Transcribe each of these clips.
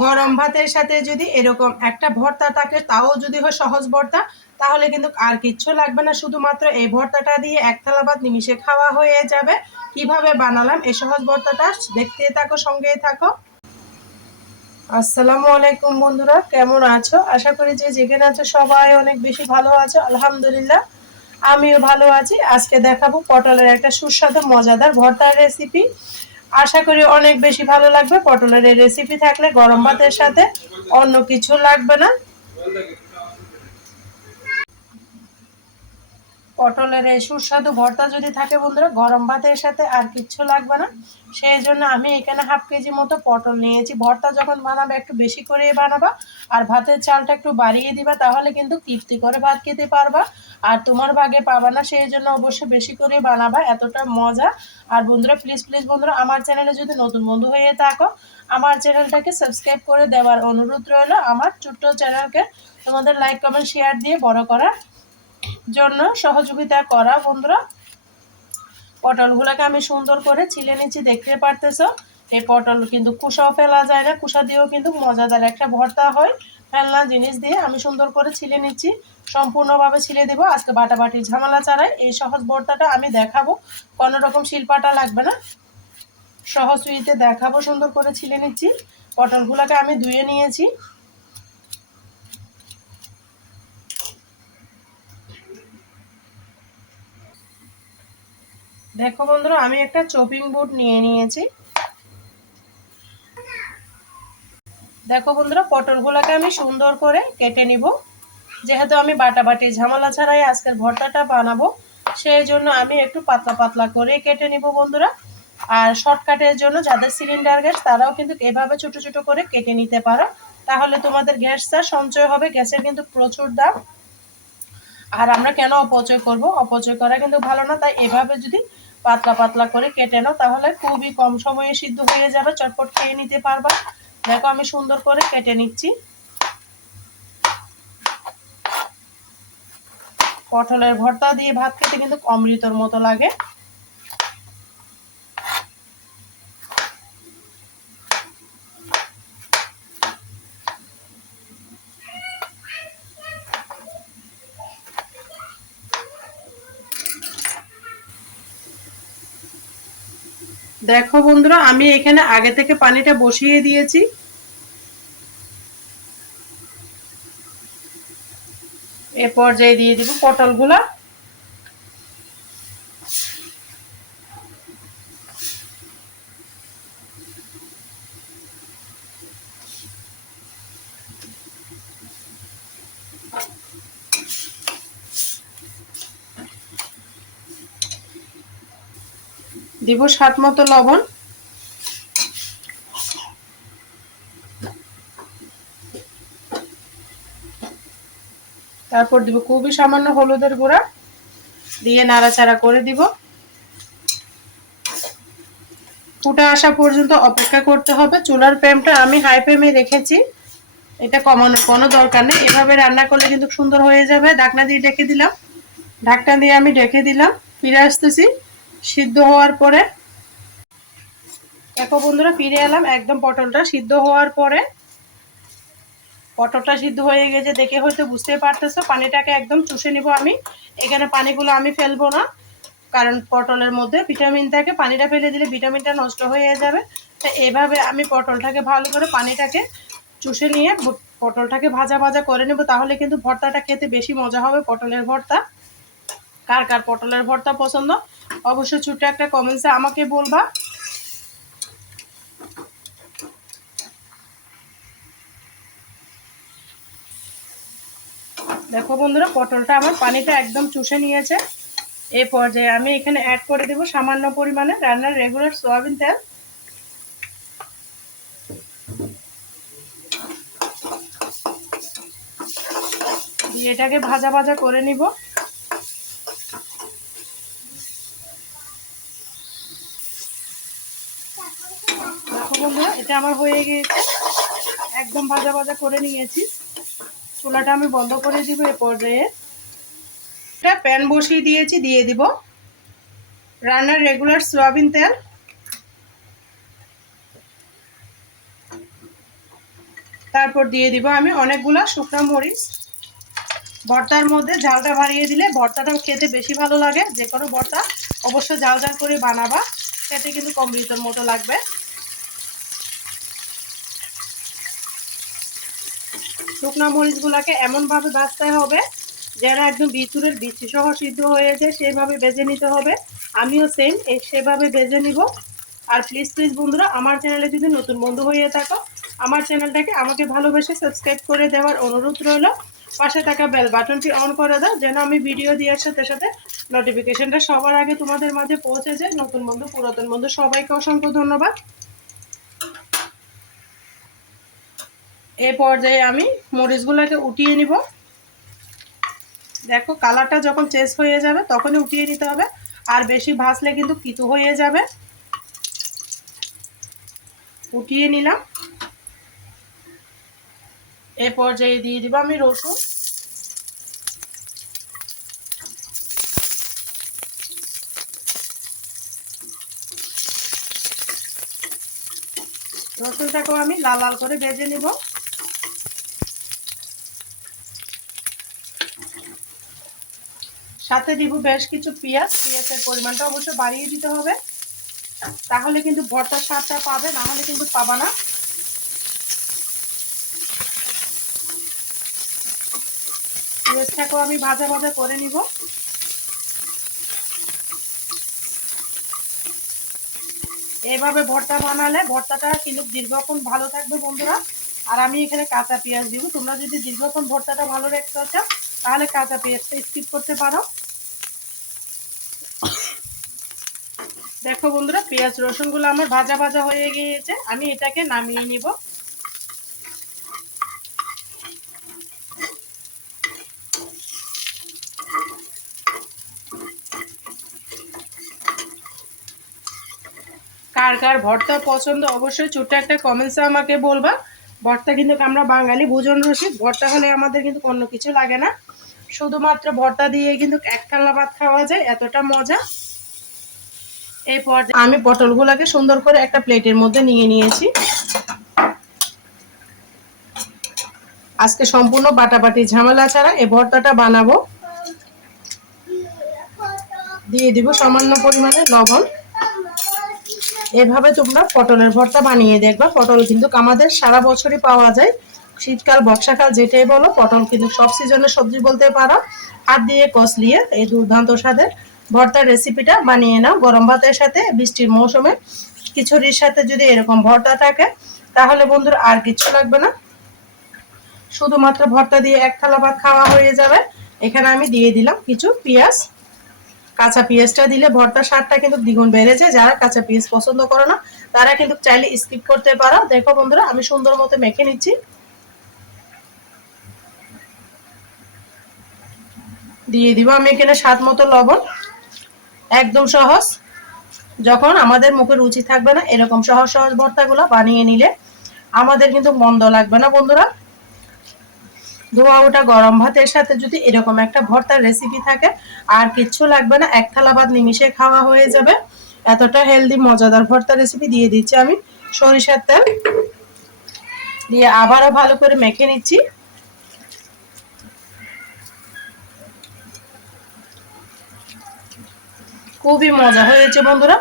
গরম ভাতের সাথে যদি এরকম একটা ভর্তা থাকে, তাও যদি হয় সহজ ভর্তা, তাহলে কিন্তু আর কিচ্ছু লাগবে না, শুধুমাত্র এই ভর্তাটা দিয়ে এক থালা ভাত নিমিষে খাওয়া হয়ে যাবে। কিভাবে বানালাম এই সহজ ভর্তাটা, দেখতে থাকো, সঙ্গেই থাকো। আসসালামু আলাইকুম বন্ধুরা, কেমন আছো? আশা করি যে যেখানে আছো সবাই অনেক বেশি ভালো আছো। আলহামদুলিল্লাহ, আমিও ভালো আছি। আজকে দেখাবো পটলের একটা সুস্বাদু মজাদার ভর্তার রেসিপি। আশা করি অনেক বেশি ভালো লাগবে। পটলের এই রেসিপি থাকলে গরম ভাতের সাথে অন্য কিছু লাগবে না। পটলের এই সুস্বাদু ভর্তা যদি থাকে বন্ধুরা, গরম ভাতের সাথে আর কিচ্ছু লাগবে না। সেই জন্য আমি এখানে হাফ কেজি মতো পটল নিয়েছি। ভর্তা যখন বানাবে একটু বেশি করে বানাবা, আর ভাতের চালটা একটু বাড়িয়ে দিবা, তাহলে কিন্তু তৃপ্তি করে ভাত খেতে পারবা। আর তোমার ভাগে পাবা না, সেই জন্য অবশ্যই বেশি করে বানাবা, এতটা মজা। আর বন্ধুরা, প্লিজ প্লিজ বন্ধুরা, আমার চ্যানেলে যদি নতুন বন্ধু হয়ে থাকো, আমার চ্যানেলটাকে সাবস্ক্রাইব করে দেওয়ার অনুরোধ রইল। আমার ছোট্ট চ্যানেলকে তোমাদের লাইক কমেন্ট শেয়ার দিয়ে বড় করার জন্য সহযোগিতা করা। বন্ধুরা, পটলগুলোকে আমি সুন্দর করে ছিলে নিচ্ছি, দেখতে পারতেছো। এই পটল কিন্তু কুসাও ফেলা যায় না, কুসা দিয়েও কিন্তু মজাদার একটা ভর্তা হয়। ফেলনা জিনিস দিয়ে আমি সুন্দর করে ছিলে নিচ্ছি, সম্পূর্ণভাবে ছিলে দেবো। আজকে বাটাবাটির ঝামেলা ছাড়াই এই সহজ ভর্তাটা আমি দেখাবো, কোনো রকম শিলপাটা লাগবে না, সহজ সুইতে দেখাবো। সুন্দর করে ছিলে নিচ্ছি, পটলগুলোকে আমি ধুয়ে নিয়েছি। দেখো বন্ধুরা, আমি একটা চপিং বোর্ড নিয়ে নিয়েছি। দেখো বন্ধুরা, পটলগুলোকে আমি সুন্দর করে কেটে নিব। যেহেতু আমি বাটাবাটি ঝামেলা ছাড়াই আজকের ভর্তাটা বানাবো, সেই জন্য আমি একটু পাতলা পাতলা করে কেটে নিব বন্ধুরা। আর শর্টকাটের জন্য যাদের সিলিন্ডার গ্যাস, তারাও কিন্তু এভাবে ছোট ছোট করে কেটে নিতে পারো, তাহলে তোমাদের গ্যাসটা সঞ্চয় হবে। গ্যাসের কিন্তু প্রচুর দাম, আর আমরা কেন অপচয় করব? অপচয় করা কিন্তু ভালো না। তাই এভাবে যদি পাতলা পাতলা করে কেটে নাও, তাহলে খুবই কম সময়ে সিদ্ধ হয়ে যাবে, চটপট খেয়ে নিতে পারবা। দেখো আমি সুন্দর করে কেটে নিচ্ছি। পটলের ভর্তা দিয়ে ভাত খেতে কিন্তু অমৃতর মতো লাগে। দেখো বন্ধুরা, আমি এখানে আগে থেকে পানিটা বসিয়ে দিয়েছি। এ পর্যায়ে দিয়ে দিব পটলগুলা। দিব স্বাদ মতো লবণ। তারপর দিব খুবই সামান্য হলুদের গুঁড়া, দিয়ে নাড়াচাড়া করে দিব। ফুটে আসা পর্যন্ত অপেক্ষা করতে হবে। চুলার ফ্লেমটা আমি হাই ফ্লেমে রেখেছি, এটা কমানোর কোনো দরকার নেই। এভাবে রান্না করলে কিন্তু সুন্দর হয়ে যাবে। ঢাকনা দিয়ে ঢেকে দিলাম, ঢাকনা দিয়ে আমি ঢেকে দিলাম। ফিরে আসতেছি সিদ্ধ হওয়ার পরে। দেখো বন্ধুরা, ফিরে এলাম একদম পটলটা সিদ্ধ হওয়ার পরে। পটলটা সিদ্ধ হয়ে গেছে দেখে হয়তো বুঝতে পারতেছো। পানিটাকে একদম চুষে নিব আমি। এখানে পানিগুলো আমি ফেলবো না, কারণ পটলের মধ্যে ভিটামিন থাকে, পানিটা ফেলে দিলে ভিটামিনটা নষ্ট হয়ে যাবে। তো এইভাবে আমি পটলটাকে ভালো করে পানিটাকে চুষে নিয়ে পটলটাকে ভাজা ভাজা করে নেব, তাহলে কিন্তু ভর্তাটা খেতে বেশি মজা হবে। পটলের ভর্তা, কার কার পটলের ভর্তা পছন্দ অবশ্যই ছোট্ট একটা কমেন্টসে আমাকে বলবা। দেখো বন্ধুরা, পটলটা আমার পানিটা একদম চুষে নিয়েছে। এই পর্যায়ে আমি এখানে অ্যাড করে দেব সামান্য পরিমাণে রান্নার রেগুলার সয়াবিন তেল। দিয়ে এটাকে ভাজা ভাজা করে নিব। দেখো বন্ধুরা, এটা আমার হয়ে গিয়েছে, একদম ভাজা ভাজা করে নিয়েছি। চুলাটা আমি বন্ধ করে দিব। এই পর্যায়ে একটা প্যান বসিয়ে দিয়েছি, দিয়ে দিব রান্নার রেগুলার সয়াবিন তেল। তারপর দিয়ে দিব আমি অনেকগুলা শুকনো মরিচ। ভর্তার মধ্যে ঝালটা বাড়িয়ে দিলে ভর্তাটাও খেতে বেশি ভালো লাগে। যে কোনো ভর্তা অবশ্যই ঝাল ঝাল করে বানাবা, খেতে কিন্তু অমৃতের মতো লাগবে। শুকনো মরিচগুলোকে এমনভাবে ভাজতে হবে যেন একদম ভিতরের বিচি সহ সিদ্ধ হয়ে যায়, সেভাবে ভেজে নিতে হবে। আমিও সেম সেভাবে ভেজে নিব। আর প্লিজ বন্ধুরা, আমার চ্যানেলে যদি নতুন বন্ধু হয়ে থাকো, আমার চ্যানেলটাকে আমাকে ভালোবেসে সাবস্ক্রাইব করে দেওয়ার অনুরোধ রইল। পাশে থাকা বেল বাটনটি অন করে দাও যেন আমি ভিডিও দেওয়ার সাথে সাথে নোটিফিকেশনটা সবার আগে তোমাদের মাঝে পৌঁছে যায়। নতুন বন্ধু পুরাতন বন্ধু সবাইকে অসংখ্য ধন্যবাদ। এই পর্যায়ে আমি মরিচগুলোকে উঠিয়ে নিব। দেখো কালারটা যখন চেঞ্জ হয়ে যাবে তখনই উঠিয়ে নিতে হবে, আর বেশি ভাজলে কিন্তু তিতো হয়ে যাবে। উঠিয়ে নিলাম। এই পর্যায়ে দিয়ে দিব আমি রসুন। রসুনটাকেও আমি লাল লাল করে ভেজে নিব। সাথে দিব বেশ কিছু পেঁয়াজ। পেঁয়াজের পরিমাণটা অবশ্যই বাড়িয়ে দিতে হবে, তাহলে কিন্তু ভর্তার স্বাদটা পাবে, না হলে কিন্তু পাবা না। পেঁয়াজটাকেও আমি ভাজা ভাজা করে নিব। এইভাবে ভর্তা বানালে ভর্তাটা কিন্তু দীর্ঘক্ষণ ভালো থাকবে বন্ধুরা। আর আমি এখানে কাঁচা পেঁয়াজ দিব। তোমরা যদি দীর্ঘক্ষণ ভর্তাটা ভালো রাখতে চাও তাহলে কাঁচা পেঁয়াজটা স্কিপ করতে পারো। দেখো বন্ধুরা, পেঁয়াজ রসুনগুলো আমার ভাজা ভাজা হয়ে গিয়েছে, আমি এটাকে নামিয়ে নিব। কার কার ভর্তা পছন্দ অবশ্যই ছোট্ট একটা কমেন্টসে আমাকে বলবা। ভর্তা কিন্তু আমরা বাঙালি ভোজন রসিক, ভর্তা হলে আমাদের কিন্তু অন্য কিছু লাগে না। শুধুমাত্র ভর্তা দিয়ে কিন্তু এক থালা ভাত খাওয়া যায়, এতটা মজা। এই পর্যায়ে আমি পটলগুলোকে সুন্দর করে একটা প্লেটের মধ্যে নিয়ে নিয়েছি। আজকে সম্পূর্ণ বাটাবাটি ঝামেলা ছাড়া এই ভর্তাটা বানাবো। দিয়ে দিব সামান্য পরিমাণে লবণ। এভাবে তোমরা পটলের ভর্তা বানিয়ে দেখবা। পটল কিন্তু আমাদের সারা বছরই পাওয়া যায়, শীতকাল বর্ষাকাল যেটাই বলো, পটল কিন্তু সব সিজনের সবজি বলতে পারো। হাত দিয়ে কষলিয়ে এই দুর্দান্ত স্বাদের ভর্তার রেসিপিটা বানিয়ে নাও। গরম ভাতের সাথে বৃষ্টির মৌসুমে খিচুড়ির সাথে যদি এরকম ভর্তা থাকে তাহলে বন্ধুরা আর কিছু লাগবে না, শুধুমাত্র ভর্তা দিয়ে এক থালা ভাত খাওয়া হয়ে যাবে। এখানে আমি দিয়ে দিলাম কিছু পেঁয়াজ। কাঁচা পেঁয়াজটা দিলে ভর্তার স্বাদটা কিন্তু দ্বিগুণ বেড়ে যায়। যারা কাঁচা পেঁয়াজ পছন্দ করো না তারা কিন্তু চাইলে স্কিপ করতে পারো। দেখো বন্ধুরা, আমি সুন্দর মতো মেখে নিচ্ছি। দিয়ে দিব আমি এখানে স্বাদ মতো লবণ। একদম সহজ, যখন আমাদের মুখে রুচি থাকবে না এরকম সহজ সহজ ভর্তাগুলো বানিয়ে নিলে আমাদের কিন্তু মন্দ লাগবে না বন্ধুরা। ধোয়া ওটা গরম ভাতের সাথে যদি এরকম একটা ভর্তার রেসিপি থাকে আর কিচ্ছু লাগবে না, এক থালা ভাত নিমিশে খাওয়া হয়ে যাবে। এতটা হেলদি মজাদার ভর্তা রেসিপি দিয়ে দিচ্ছি আমি সরিষার তেল দিয়ে আবারও ভালো করে মেখে নিচ্ছি। খুবই মজা হয়েছে বন্ধুরা,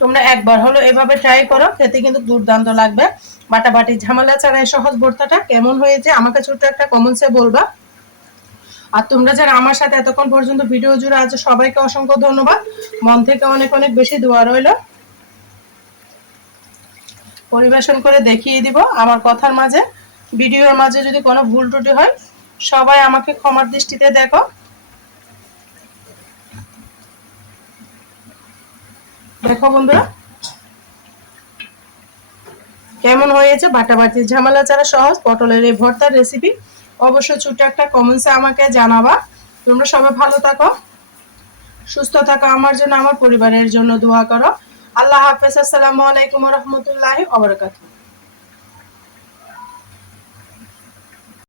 তোমরা একবার হলো এভাবে ট্রাই করো, খেতে কিন্তু দুর্দান্ত লাগবে। বাটাবাটি ঝামেলা ছাড়া এই সহজ ভর্তাটা কেমন হয়েছে আমাকে ছোট্ট একটা কমেন্টসে বলবা। আর তোমরা যারা আমার সাথে এতক্ষণ পর্যন্ত ভিডিও জুড়ে আছো সবাইকে অসংখ্য ধন্যবাদ। মন থেকে অনেক অনেক বেশি দোয়া রইল। পরিবেশন করে দেখিয়ে দিব। আমার কথার মাঝে ভিডিওর মাঝে যদি কোনো ভুল ত্রুটি হয় সবাই আমাকে ক্ষমার দৃষ্টিতে দেখো। দেখো বন্ধুরা কেমন হয়েছে বাটাবাটি ঝামেলা ছাড়া সহজ পটলের এই ভর্তার রেসিপি। অবশ্যই ছোট্ট একটা কমেন্টসে আমাকে জানাবা। তোমরা সবাই ভালো থাকো, সুস্থ থাকো, আমার জন্য আমার পরিবারের জন্য দোয়া করো। আল্লাহ হাফেজ। আসসালামু আলাইকুম ওয়া রাহমাতুল্লাহি ওয়া বারাকাতুহু।